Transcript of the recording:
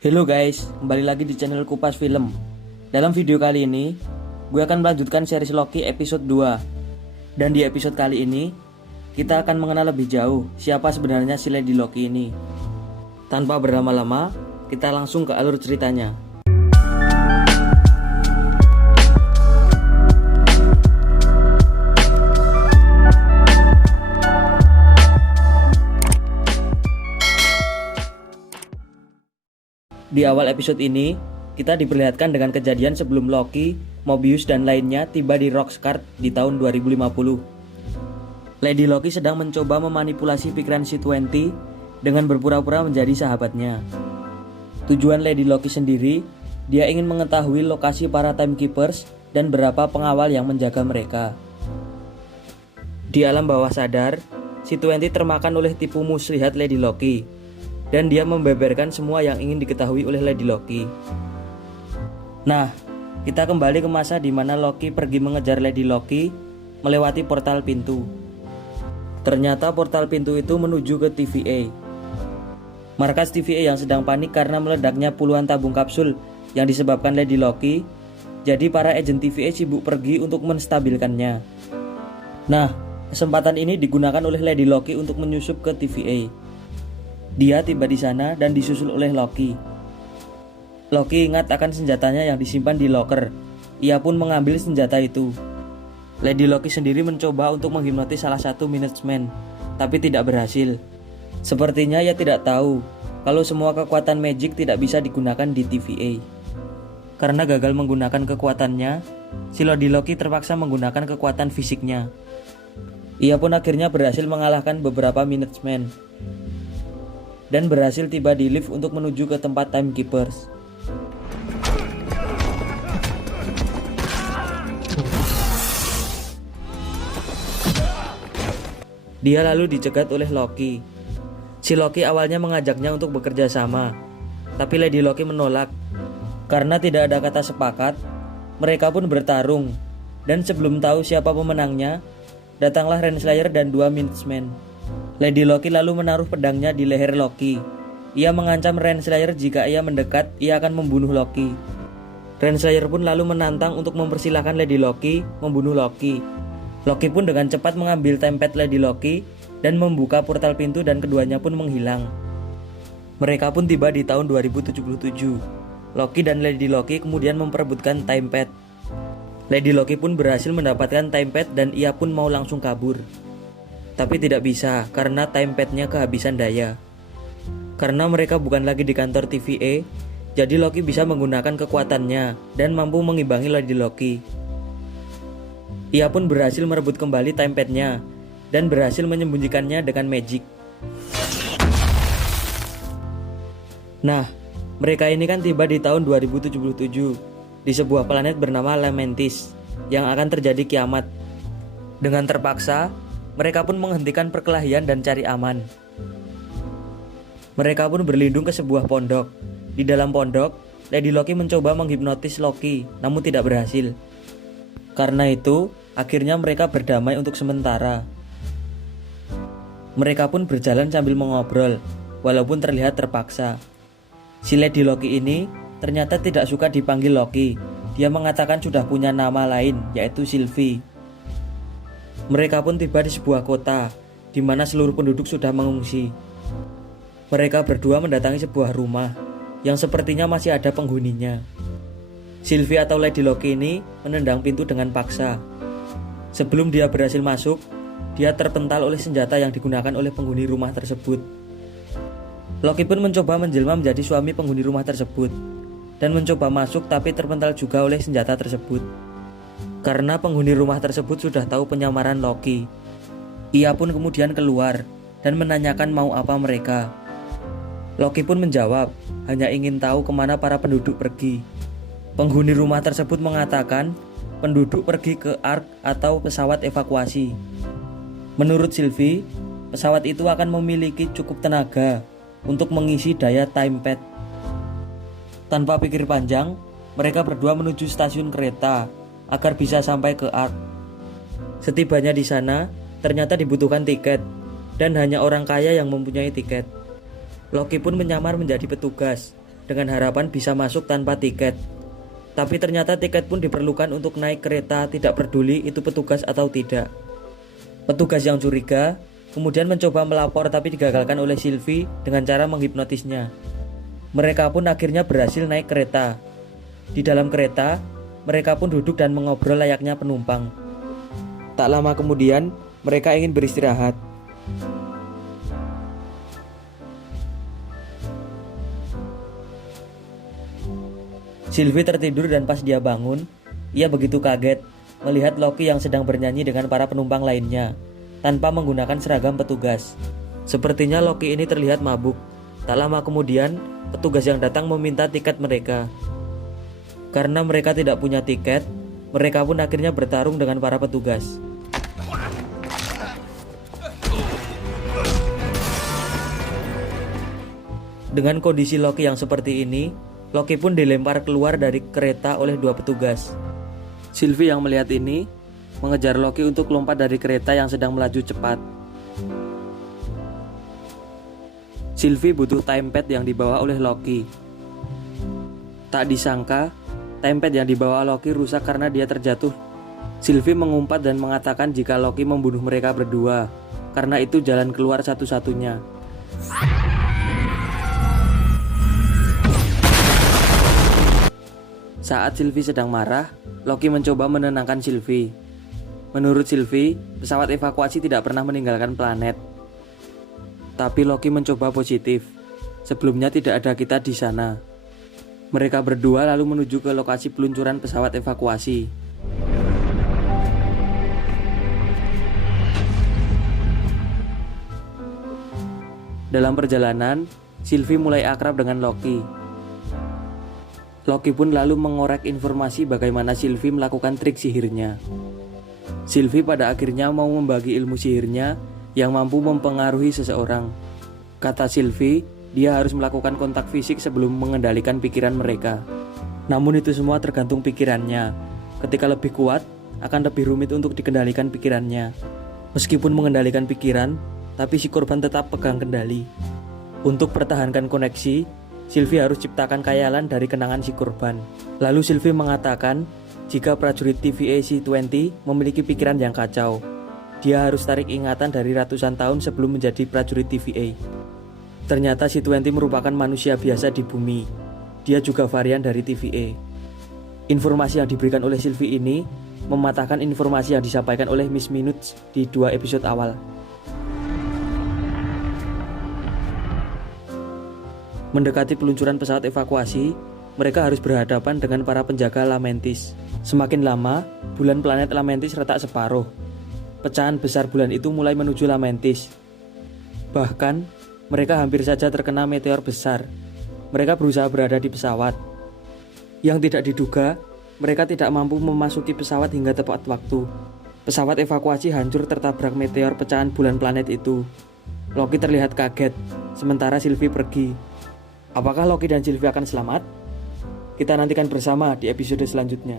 Halo guys, kembali lagi di channel Kupas Film. Dalam video kali ini, gue akan melanjutkan series Loki episode 2. Dan di episode kali ini, kita akan mengenal lebih jauh siapa sebenarnya si Lady Loki ini. Tanpa berlama-lama, kita langsung ke alur ceritanya. Di awal episode ini, kita diperlihatkan dengan kejadian sebelum Loki, Mobius, dan lainnya tiba di Roxxcart di tahun 2050. Lady Loki sedang mencoba memanipulasi pikiran C20 dengan berpura-pura menjadi sahabatnya. Tujuan Lady Loki sendiri, dia ingin mengetahui lokasi para Timekeepers dan berapa pengawal yang menjaga mereka. Di alam bawah sadar, C20 termakan oleh tipu muslihat Lady Loki. Dan dia membeberkan semua yang ingin diketahui oleh Lady Loki. Nah, kita kembali ke masa di mana Loki pergi mengejar Lady Loki melewati portal pintu. Ternyata portal pintu itu menuju ke TVA. Markas TVA yang sedang panik karena meledaknya puluhan tabung kapsul yang disebabkan Lady Loki. Jadi para agen TVA sibuk pergi untuk menstabilkannya. Nah, kesempatan ini digunakan oleh Lady Loki untuk menyusup ke TVA. Dia tiba di sana dan disusul oleh Loki. Loki ingat akan senjatanya yang disimpan di locker. Ia pun mengambil senjata itu. Lady Loki sendiri mencoba untuk menghipnotis salah satu Minuteman, tapi tidak berhasil. Sepertinya ia tidak tahu kalau semua kekuatan magic tidak bisa digunakan di TVA. Karena gagal menggunakan kekuatannya, si Lady Loki terpaksa menggunakan kekuatan fisiknya. Ia pun akhirnya berhasil mengalahkan beberapa Minuteman dan berhasil tiba di lift untuk menuju ke tempat Timekeepers. Dia lalu dicegat oleh Loki. Si Loki awalnya mengajaknya untuk bekerja sama, tapi Lady Loki menolak. Karena tidak ada kata sepakat, mereka pun bertarung. Dan sebelum tahu siapa pemenangnya, datanglah Renslayer dan dua Minutemen. Lady Loki lalu menaruh pedangnya di leher Loki. Ia mengancam Renslayer jika ia mendekat, ia akan membunuh Loki. Renslayer pun lalu menantang untuk mempersilahkan Lady Loki membunuh Loki. Loki pun dengan cepat mengambil tempet Lady Loki dan membuka portal pintu dan keduanya pun menghilang. Mereka pun tiba di tahun 2077. Loki dan Lady Loki kemudian memperebutkan tempet. Lady Loki pun berhasil mendapatkan tempet dan ia pun mau langsung kabur. Tapi tidak bisa karena timepadnya kehabisan daya. Karena mereka bukan lagi di kantor TVA, jadi Loki bisa menggunakan kekuatannya dan mampu mengimbangi Lady Loki. Ia pun berhasil merebut kembali timepadnya dan berhasil menyembunyikannya dengan magic. Nah, mereka ini kan tiba di tahun 2077 di sebuah planet bernama Lamentis yang akan terjadi kiamat. Dengan terpaksa, mereka pun menghentikan perkelahian dan cari aman. Mereka pun berlindung ke sebuah pondok. Di dalam pondok, Lady Loki mencoba menghipnotis Loki, namun tidak berhasil. Karena itu, akhirnya mereka berdamai untuk sementara. Mereka pun berjalan sambil mengobrol, walaupun terlihat terpaksa. Si Lady Loki ini ternyata tidak suka dipanggil Loki. Dia mengatakan sudah punya nama lain, yaitu Sylvie. Mereka pun tiba di sebuah kota, di mana seluruh penduduk sudah mengungsi. Mereka berdua mendatangi sebuah rumah, yang sepertinya masih ada penghuninya. Sylvie atau Lady Loki ini menendang pintu dengan paksa. Sebelum dia berhasil masuk, dia terpental oleh senjata yang digunakan oleh penghuni rumah tersebut. Loki pun mencoba menjelma menjadi suami penghuni rumah tersebut, dan mencoba masuk tapi terpental juga oleh senjata tersebut. Karena penghuni rumah tersebut sudah tahu penyamaran Loki. Ia pun kemudian keluar dan menanyakan mau apa mereka. Loki pun menjawab, hanya ingin tahu kemana para penduduk pergi. Penghuni rumah tersebut mengatakan penduduk pergi ke Ark atau pesawat evakuasi. Menurut Sylvie, pesawat itu akan memiliki cukup tenaga untuk mengisi daya timepad. Tanpa pikir panjang, mereka berdua menuju stasiun kereta agar bisa sampai ke Ark. Setibanya di sana, ternyata dibutuhkan tiket, dan hanya orang kaya yang mempunyai tiket. Loki pun menyamar menjadi petugas dengan harapan bisa masuk tanpa tiket. Tapi ternyata tiket pun diperlukan untuk naik kereta, tidak peduli itu petugas atau tidak. Petugas yang curiga kemudian mencoba melapor tapi digagalkan oleh Sylvie dengan cara menghipnotisnya. Mereka pun akhirnya berhasil naik kereta. Di dalam kereta, mereka pun duduk dan mengobrol layaknya penumpang. Tak lama kemudian, mereka ingin beristirahat. Sylvie tertidur dan pas dia bangun, ia begitu kaget melihat Loki yang sedang bernyanyi dengan para penumpang lainnya, tanpa menggunakan seragam petugas. Sepertinya Loki ini terlihat mabuk. Tak lama kemudian, petugas yang datang meminta tiket mereka. Karena mereka tidak punya tiket, mereka pun akhirnya bertarung dengan para petugas. Dengan kondisi Loki yang seperti ini, Loki pun dilempar keluar dari kereta oleh dua petugas. Sylvie yang melihat ini, mengejar Loki untuk lompat dari kereta yang sedang melaju cepat. Sylvie butuh timepad yang dibawa oleh Loki. Tak disangka, timepad yang dibawa Loki rusak karena dia terjatuh. Sylvie mengumpat dan mengatakan jika Loki membunuh mereka berdua, karena itu jalan keluar satu-satunya. Saat Sylvie sedang marah, Loki mencoba menenangkan Sylvie. Menurut Sylvie, pesawat evakuasi tidak pernah meninggalkan planet. Tapi Loki mencoba positif. Sebelumnya tidak ada kita di sana. Mereka berdua lalu menuju ke lokasi peluncuran pesawat evakuasi. Dalam perjalanan, Sylvie mulai akrab dengan Loki. Loki pun lalu mengorek informasi bagaimana Sylvie melakukan trik sihirnya. Sylvie pada akhirnya mau membagi ilmu sihirnya yang mampu mempengaruhi seseorang. Kata Sylvie, dia harus melakukan kontak fisik sebelum mengendalikan pikiran mereka. Namun itu semua tergantung pikirannya. Ketika lebih kuat, akan lebih rumit untuk dikendalikan pikirannya. Meskipun mengendalikan pikiran, tapi si korban tetap pegang kendali. Untuk pertahankan koneksi, Sylvie harus ciptakan khayalan dari kenangan si korban. Lalu Sylvie mengatakan, jika prajurit TVA C-20 memiliki pikiran yang kacau, dia harus tarik ingatan dari ratusan tahun sebelum menjadi prajurit TVA. Ternyata C-20 merupakan manusia biasa di bumi. Dia juga varian dari TVA. Informasi yang diberikan oleh Sylvie ini mematahkan informasi yang disampaikan oleh Miss Minutes di 2 episode awal. Mendekati peluncuran pesawat evakuasi, mereka harus berhadapan dengan para penjaga Lamentis. Semakin lama, bulan planet Lamentis retak separuh. Pecahan besar bulan itu mulai menuju Lamentis. Bahkan, mereka hampir saja terkena meteor besar. Mereka berusaha berada di pesawat. Yang tidak diduga, mereka tidak mampu memasuki pesawat hingga tepat waktu. Pesawat evakuasi hancur tertabrak meteor pecahan bulan planet itu. Loki terlihat kaget, sementara Sylvie pergi. Apakah Loki dan Sylvie akan selamat? Kita nantikan bersama di episode selanjutnya.